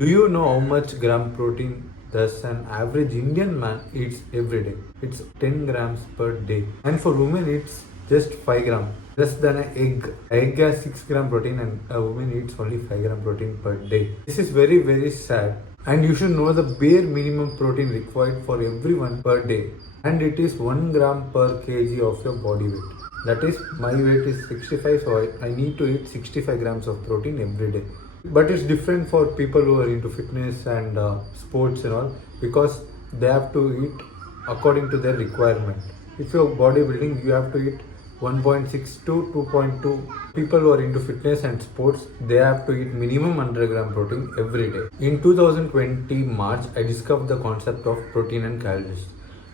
Do you know how much gram protein does an average Indian man eats every day? It's 10 grams per day. And for women, it's just 5 gram. Less than an egg. An egg has 6 gram protein and a woman eats only 5 gram protein per day. This is very, very sad. And you should know the bare minimum protein required for everyone per day. And it is 1 gram per kg of your body weight. That is, my weight is 65, so I need to eat 65 grams of protein every day. But it's different for people who are into fitness and sports and all, because they have to eat according to their requirement. If you're bodybuilding, you have to eat 1.6 to 2.2. People who are into fitness and sports, they have to eat minimum 100 gram protein every day. In 2020 March, I discovered the concept of protein and calories.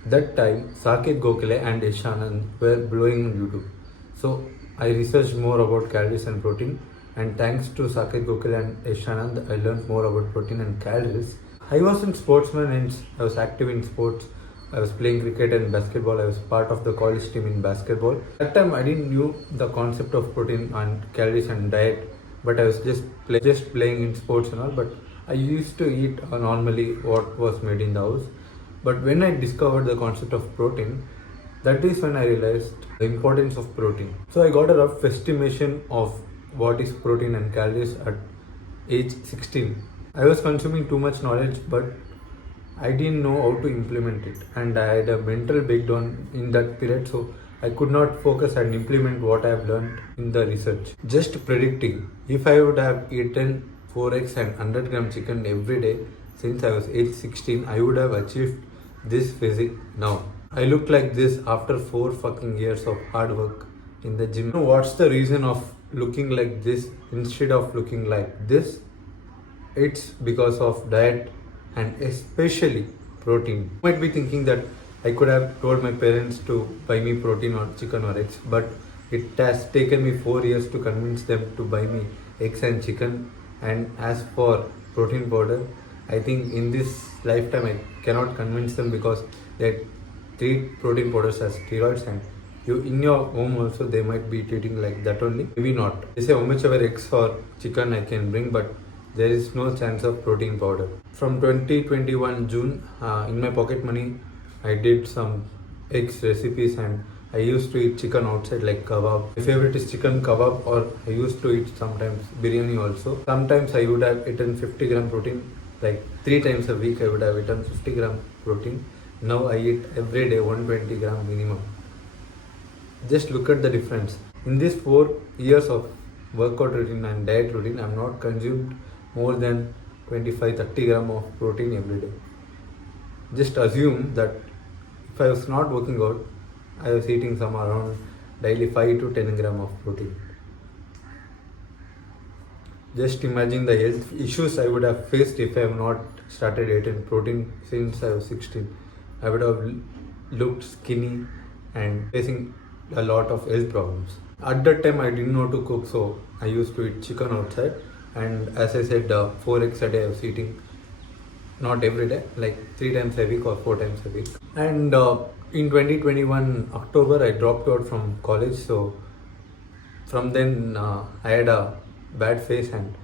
That time, Saket Gokhale and Ishanand were blowing on YouTube. So I researched more about calories and protein, and thanks to Saket Gokhale and Ishanand, I learned more about protein and calories. I was a sportsman and I was active in sports. I was playing cricket and basketball. I was part of the college team in basketball. That time I didn't knew the concept of protein and calories and diet, but I was just playing in sports and all. But I used to eat normally what was made in the house. But when I discovered the concept of protein, that is when I realized the importance of protein. So I got a rough estimation of what is protein and calories at age 16. I was consuming too much knowledge, but I didn't know how to implement it, and I had a mental breakdown in that period, so I could not focus and implement what I have learned in the research. Just predicting, if I would have eaten 4x and 100 gram chicken every day since I was age 16, I would have achieved this physique now. I look like this after 4 fucking years of hard work in the gym. You know what's the reason of looking like this instead of looking like this? It's because of diet and especially protein. You might be thinking that I could have told my parents to buy me protein or chicken or eggs, but it has taken me 4 years to convince them to buy me eggs and chicken. And as for protein powder, I think in this lifetime I cannot convince them, because they treat protein powders as steroids, and you in your home also they might be treating like that only. Maybe not. They say how much ever eggs or chicken I can bring, but there is no chance of protein powder. From 2021 June, in my pocket money, I did some eggs recipes, and I used to eat chicken outside like kebab. My favorite is chicken kebab, or I used to eat sometimes biryani also. Sometimes I would have eaten 50 gram protein, like 3 times a week I would have eaten 50 gram protein. Now I eat every day 120 gram minimum. Just look at the difference. In these 4 years of workout routine and diet routine, I have not consumed more than 25-30 gram of protein every day. Just assume that if I was not working out, I was eating some around daily 5 to 10 gram of protein. Just imagine the health issues I would have faced if I have not started eating protein since I was 16. I would have looked skinny and facing a lot of health problems. At that time I didn't know to cook, so I used to eat chicken outside. And as I said, 4 eggs a day I was eating, not every day, like 3 times a week or 4 times a week. And in 2021 October, I dropped out from college. So from then I had a bad phase, and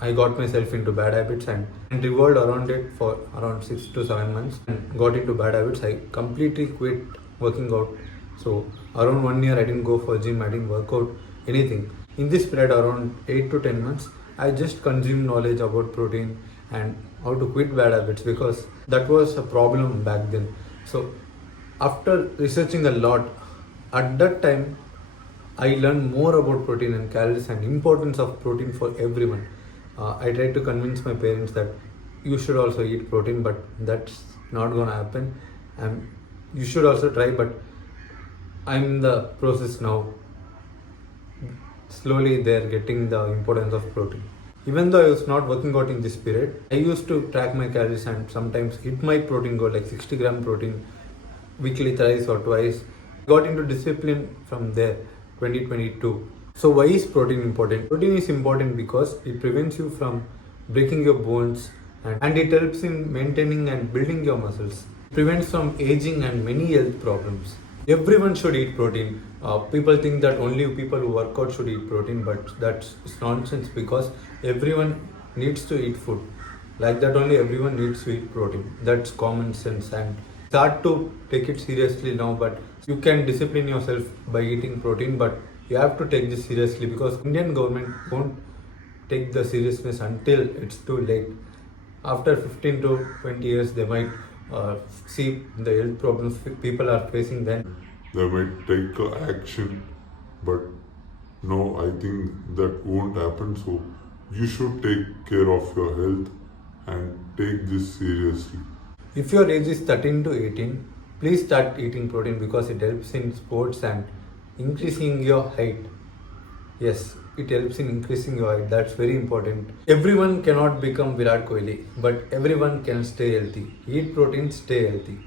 I got myself into bad habits and revolved around it for around 6 to 7 months and got into bad habits. I completely quit working out. So around 1 year I didn't go for gym, I didn't work out anything. In this period, around 8 to 10 months, I just consumed knowledge about protein and how to quit bad habits, because that was a problem back then. So after researching a lot, at that time, I learned more about protein and calories and importance of protein for everyone. I tried to convince my parents that you should also eat protein, but that's not gonna happen. And you should also try, but I'm in the process now. Slowly they are getting the importance of protein. Even though I was not working out in this period, I used to track my calories and sometimes hit my protein goal, like 60 gram protein weekly, thrice or twice. Got into discipline from there, 2022. So why is protein important? Protein is important because it prevents you from breaking your bones, and it helps in maintaining and building your muscles. It prevents from aging and many health problems. Everyone should eat protein. People think that only people who work out should eat protein, but that's nonsense, because everyone needs to eat food. Like that only everyone needs to eat protein. That's common sense and start to take it seriously now, but you can discipline yourself by eating protein, but you have to take this seriously because Indian government won't take the seriousness until it's too late. After 15 to 20 years, they might see the health problems people are facing then. They might take action, but no, I think that won't happen. So you should take care of your health and take this seriously. If your age is 13 to 18, please start eating protein because it helps in sports and increasing your height. Yes, it helps in increasing your height. That's very important. Everyone cannot become Virat Kohli, but everyone can stay healthy. Eat protein, stay healthy.